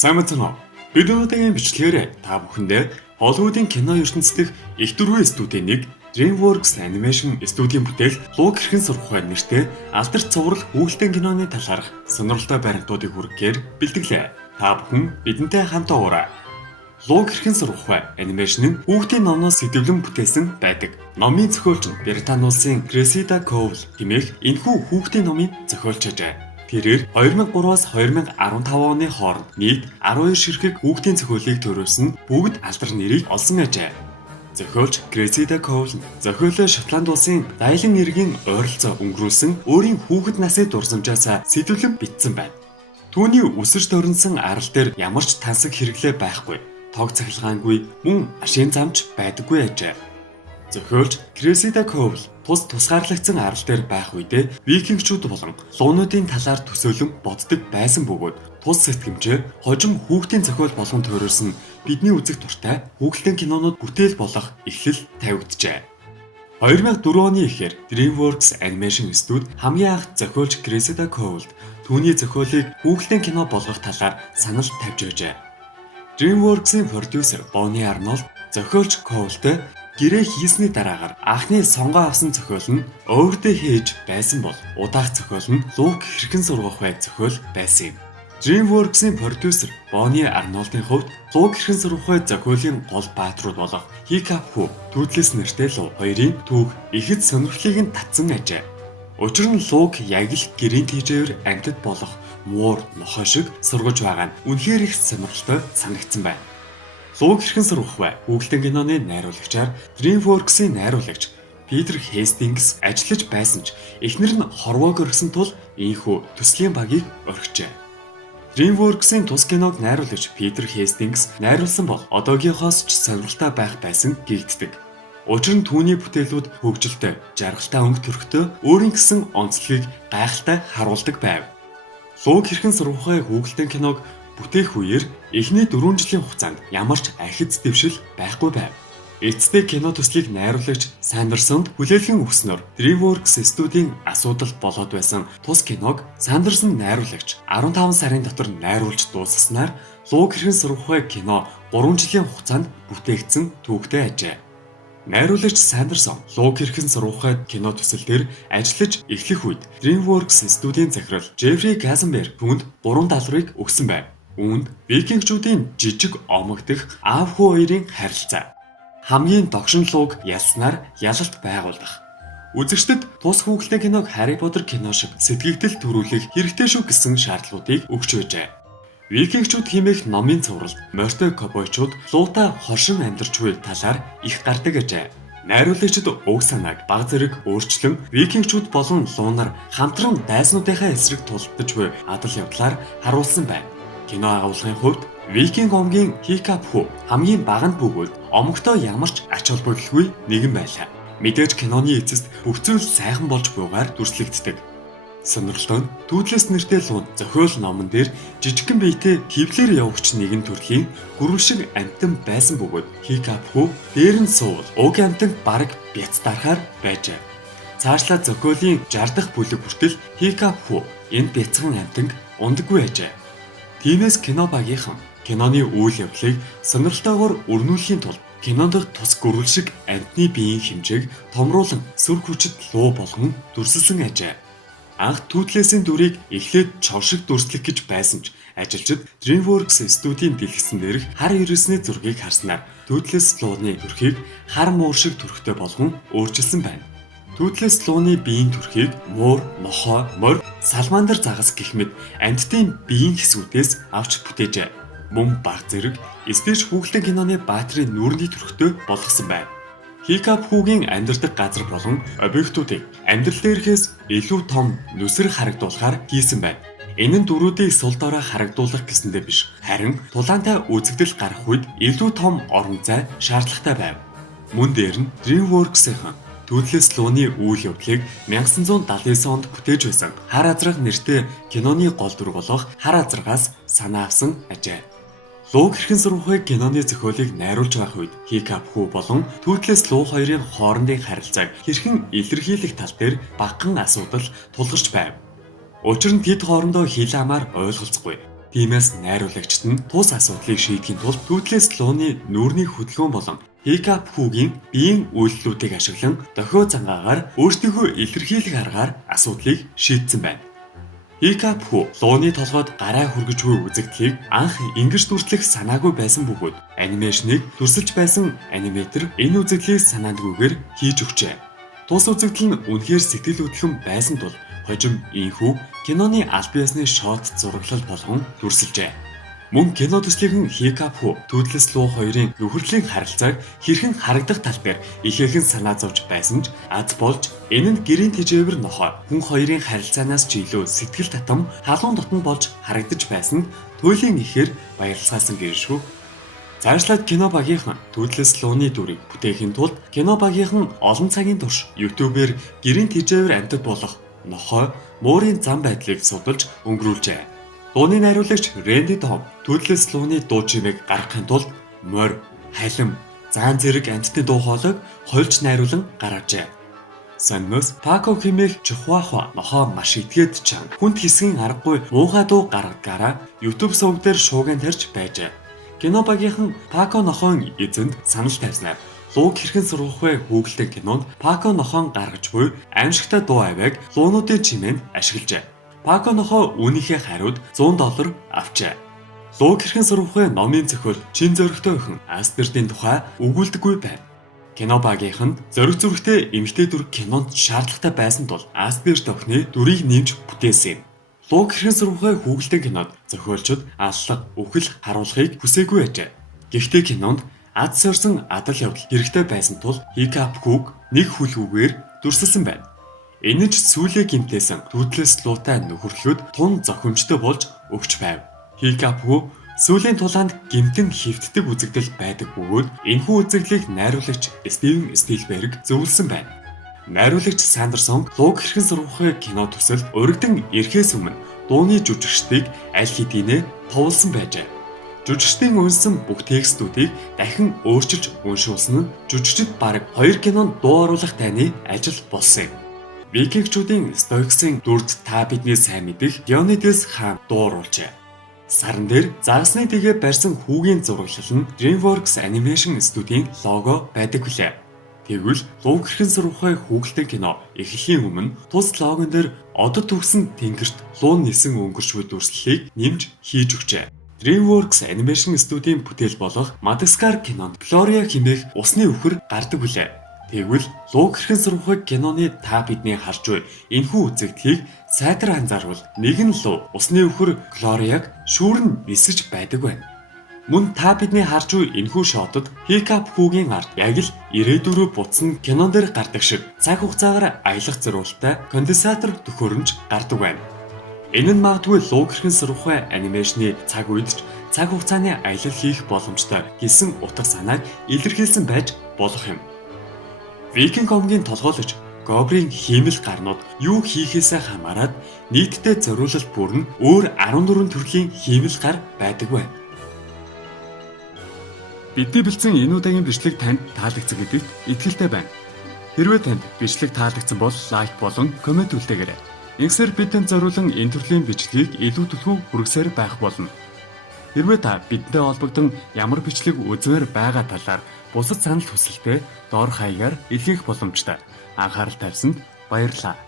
Сайн мэцэн. Бид өнөөдрийн бичлэгээр та бүхэндээ Hollywood-ын кино ертөнцийн их дөрвөн студийн нэг DreamWorks Animation студийн бүтээл Луг хэрхэн сурах вэ нэртэй алдарч цуврал хүүхдийн киноны талаарх сонирхолтой баримтуудыг хүргэхээр бэлтгэлээ. Та бүхэн бидэнтэй хамт уураа. Луг хэрхэн сурах вэ анимашн нь хүүхдийн номноос сэдвлэн бүтээсэн байдаг. Номын зохиолч нь Британи улсын Cressida Cole хэмээх энэхүү хүүхдийн номыг зохиолч ажээ. Тэрээр 2003-аас 2015 оны хооронд нийт 12 ширхэг хүүхдийн зохиолыг төрүүлсэн бүгд алдар нэрийг олсон ажээ. Зохиолч Cressida Cole зохиолоо Шотланд улсын Дайлан иргэн ойролцоо өнгөрүүлсэн өөрийн хүүхэд насны дурсамжаас сэдвлэн бичсэн байна. Түүний өсөж төрөнсөн арал дээр ямар ч тансаг хэрэглээ байхгүй. Тог цахилгаангүй мөн ашийн замч байдаггүй ажээ. Зохиолч Cressida Cole тусгаарлагдсан арал дээр байх үедээ викингчүүд болон луунуудын талаар төсөөлөн боддог байсан бөгөөд тус сэтгэмжээ хожим хүүхдийн зохиол болгон тойролсон бидний үзэх дуртай хүүхдийн кинонууд бүтээл болох эхлэл тавигджээ. 2004 оны эхээр DreamWorks Animation студи хамгийн анх зохиолч Cressida Cole түүний зохиолыг хүүхдийн кино болгох талаар санал тавьж байжээ. DreamWorks-ийн продюсер Bonnie Arnold зохиолч Cole-тэй гэрээ хийсний дараагаар анхны сонгоо авсан зохиол нь өөртөө хийж байсан бол удаах зохиол нь Луг хэрхэн сургах вэ зохиол байсан юм. DreamWorks-ийн продюсер Bonnie Arnold-ийн хувьд Луг хэрхэн сургах вэ зохиолын гол бааtruуд болох Hiccup түүтлээс нэртэй Луг хоёрын түүх ихэд сонирхлыг нь татсан ажээ. Учир нь Луг яг л гэрийн тийжээр амьтад болох муур нохой шиг сургаж байгаа нь үнэхээр их сонирхолтой санагдсан байна. Луг хэрхэн сурах вэ? Хүүхдийн киноны найруулагчаар DreamWorks-ийн найруулагч Питер Хейстингс ажиллаж байсан ч эхнэр нь хорвоог өргсөн тул ийхүү төслийн багийг орхижээ. DreamWorks-ийн тус киног найруулагч Питер Хейстингс найруулсан бол одоогийнхоос ч сонирхолтой байх байсан гэгддэг. Учир нь түүний бүтээлүүд хөгжилтэй, жаргалтай өнгө төрхтэй, өөрийн гэсэн онцлогийг гайхалтай харуулдаг байв. Луг хэрхэн сурах вэ? Хүүхдийн киног бүтээх үеэр эхний 4 жилийн хугацаанд ямар ч ахиц дэвшил байхгүй байв. Эцсийн кино төслийг найруулагч Сандерсонд хүлээлгэн өгснөөр DreamWorks студийн асуудал болоод байсан тус киног Сандерсон найруулагч 15 сарын дотор найруулж дуусгаснаар Луг хэрхэн сурах вэ кино 3 жилийн хугацаанд бүтээгдсэн түүхтэй ажээ. Найруулагч Сандерсон Луг хэрхэн сурах вэ кино төсөл дээр ажиллаж эхлэх үед DreamWorks студийн захирал Jeffrey Katzenberg түүнд 3 даалгаврыг өгсөн байв. Үүнд викингчүүдийн жижиг омогдох аав хүү хоёрын харилцаа, хамгийн догшин Луг ялснаар ялалт байгуулах, үзэгчдэд тус хүүхдийн киног Harry Potter кино шиг сэтгэгдэл төрүүлэх хэрэгтэй шүү гэсэн шаардлагуудыг өгч байжээ. Викингчүүд хэмээх номын цувралд морьтой ковбойчууд луутай хоршин амьдарч буй талаар их гардаг ажээ. Найруулагчид уг санааг баг зэрэг өөрчлөн викингчүүд болон луунаар хамтран дайснуудынхаа эсрэг тулдаж буй адал явдлаар харуулсан байна. Кино агуулгын хувьд викинг омгийн Hiccup хамгийн бага нь бөгөөд омогтой ямар ч ач холбогдолгүй нэгэн байлаа. Мэдээж киноны эцэст бүх зүйл сайхан болж буйгаар дүрслэгддэг. Сонирхолтой нь түүтлээс нэртэй луун зохиол номон дээр жижигхэн биетэй хөвлөр явагч нэгэн төрлийн гөрөв шиг амтан байсан бөгөөд Hiccup дээр нь суувал уг амтан бараг бяц дарахаар байжээ. Цаашлаа зохиолын 60 дахь бүлэг хүртэл Hiccup энэ бяцхан амтанг ундаггүй ажээ. Тиймээс кино багийнхан киноны үйл явдлыг сонирхолтойгоор өрнүүлэхийн тулд кинонд тус гөрвөл шиг амтны биеийн хэмжээг томруулан сүр хүчит луу болгон дүрсэлсэн ажээ. Анх түүтлээсийн дүрийг эхлээд чор шиг дүрслэх гэж байсан ч ажилчид DreamWorks студийн дэлгэсэн дээрх хар ирээсний зургийг харснаар түүтлээс лууны төрхийг хар муур шиг төрхтэй болгон өөрчилсөн байна. Түүтлээс лууны биеийн төрхийг муур, нохой, морь, салмандр загас гэх мэт амьтдын биеийн хэсгүүдээс авч бүтээжээ. Мөн баг зэрэг стейж хүүхдийн киноны баатрын нүрний төрхтэй болгосон байна. Hiccup-гийн амьдардаг газар болон объектуудыг амьдрал дээрхээс илүү том нүсэр харагдуулахаар хийсэн байна. Энэ нь дөрүүдийг сул дорой харагдуулах гэсэндээ биш, харин тулаантай үзэгдэл гарах үед илүү том орон зай шаардлагатай байв. Мөн дээр нь DreamWorks-ийн түүтлээс лууны үйл явдлыг 1979 онд бүтээж байсан Хар азраг нэртэй киноны гол дүр болох Хар азрагаас санаа авсан ажээ. Луг хэрхэн сурах вэ киноны зохиолыг найруулж байх үед Hiccup болон түүтлээс луу хоёрын хоорондын харилцааг хэрхэн илэрхийлэх тал дээр багахан асуудал тулгарч байв. Учир нь тэд хоорондоо хил амаар ойлголцохгүй. Тиймээс найруулагчид нь тус асуудлыг шийдэхийн тулд Toothless Claw-ны нүүрний хөдөлгөөн болон Hiccup хүүгийн биеийн үйлдэлүүдийг ашиглан дохио зангаагаар өөртөөгөө илэрхийлэх аргаар асуудлыг шийдсэн байна. Hiccup хүү Claw-ны толгойд гараа хүргэж буй үзэгдлийг анх ингэж дүрслэх санаагүй байсан бөгөөд анимашныг дүрсэлж байсан аниматор энэ үзэгдлийг санаандгүйгээр хийж өгчээ. Тус үзэгдэл нь үнэхээр сэтгэл хөдлөм байсан тул хожим ийхүү киноны аль биесны шот зураглал болгон дүрсэлжээ. Мөн кино төслийнхэн Hiccup хүү Toothless Claw хоёрын нөхөрлийн харилцааг хэрхэн харагдах тал дээр ихээхэн санаа зовж байсан ч аз болж энэ нь гэрийн тэжээвэр нохой хүн хоёрын харилцаанаас ч илүү сэтгэл татам халуун дотн болж харагдаж байсанд туйлын ихээр баярлалцаасан гэр шүү. Цаашлаад кино багийнхан Toothless Claw-ны дүрийг бүтээхийн тулд кино багийнхан олон цагийн турш YouTube-ээр гэрийн тэжээвэр амьтад болох нохой муурын зам байдлыг судалж өнгөрүүлжээ. Дууны найруулагч Randy Tom Toothless Claw-ны дуу чимээг гаргахын тулд морь, халим, заан зэрэг амьтдын дуу хоолойг хольж найруулан гаргажээ. Санмос Paco хэмээх Chihuahua нохоо маш идгээд чан хүнд хэсгийн аргагүй муухай дуу гаргадгаараа YouTube суваг дээр шууган тарьж байжээ. Кино багийнхан Paco нохоон эзэнд санал тавьснаар Луг хэрхэн сургах вэ хүүхэлдэйн кинонд Paco нохоон гаргаж буй аимшигтай дуу авиаг луунуудын чимээнд ашиглажээ. Paco нохоо үүнийхээ хариуд $100 авчээ. Луг хэрхэн сургах вэ номын зохиол чин зөрөгтэй охин Астердийн тухай өгүүлдэггүй байна. Кино багийнханд зөрөг зүрхтэй эмэгтэй дүр кинонд шаардлагатай байсан тул Астерд охины дүрийг нэмж бүтээсэн юм. Луг хэрхэн сургах вэ хүүхэлдэйн кинонд зохиолчид аллах, үхэл харуулахыг хүсээгүй байжээ. Гэхдээ кинонд ад сорсон адал явдал хэрэгтэй байсан тул Hiccup хүүг нэг хүлгүүгээр дүрсэлсэн байна. Энэ ч сүүлээ гимтээсэн Toothless Claw-тай нөхөрлөхөд тун зохимжтой болж өгч байв. Hiccup хүү сүүлийн тулаанд гимтэн хөвтдөг үзэгдэл байдаг бөгөөд энэхүү үзэгдлийг найруулагч Steven Spielberg зөвлөсөн байна. Найруулагч Sanderson Луг хэрхэн сургах вэ кино төсөлд урагдан ирэхээс өмнө дууны жүжигчдийг аль хэдийнэ товлсон байжээ. Жүжигчдийн унсан бүх текстүүдийг дахин өөрчилж уншуулсан нь жүжигчид бараг 2 кинонд дуу оруулах тайны ажил болсон юм. Викингчүүдийн Stoics-ийн дүрд та бидний сайн мэдих Leonidas хаан дуу оруулжээ. Саран дээр загасны дэгээ барьсан хүүгийн зураглал нь DreamWorks Animation студийн лого байдаг билээ. Тэгвэл Луг хэрхэн сургах вэ хүүхэлдэйн кино эхлэхийн өмнө тус логон дээр одод төгсөн тэнгэрт луун нисэн өнгөрч буй дүрслэлийг нэмж хийж өгчээ. DreamWorks Animation студийн бүтээл болох Madagascar кинонд Gloria хэмээх усны үхэр гардаг билээ. Тэгвэл Луг хэрхэн сургах вэ киноны та бидний харж буй энэхүү үзэгдлийг сайтар анзаарвал нэгэн луу усны үхэр Глориаг шүүрэн нисэж байдаг байна. Мөн та бидний харж буй энэхүү шотод Hiccup хүүгийн ард яг л ирээдүрөө буцсан кинон дээр гардаг шиг цаг хугацаагаар аялах зориулалттай конденсатор төхөөрөмж гардаг байна. Энэ нь магадгүй Луг хэрхэн сургах вэ анимашны цаг үед ч цаг хугацааны аялал хийх боломжтой гэсэн утга санааг илэрхийлсэн байж болох юм. Викинг омгийн толгойлогч Гобрийн хиймэл гарнууд юу хийхээсээ хамаарат нийтдээ зориулалт бүр нь өөр 14 төрлийн хиймэл гар байдаг байна. Бидний бэлдсэн энэ удаагийн бичлэг танд таалагдсан гэдэгт итгэлтэй байна. Хэрвээ танд бичлэг таалагдсан бол лайк болон коммент үлдээгээрэй. Ингэсээр бид танд зориулсан энэ төрлийн бичлэгийг илүү түлхүү хүргэсээр байх болно. Хэрвээ та бидэнтэй холбогдсон ямар бичлэг үзмээр байгаа талаар бусад санал хүсэлтээ доор хаягаар илгээх боломжтой. Анхаарал тавьсанд баярлалаа.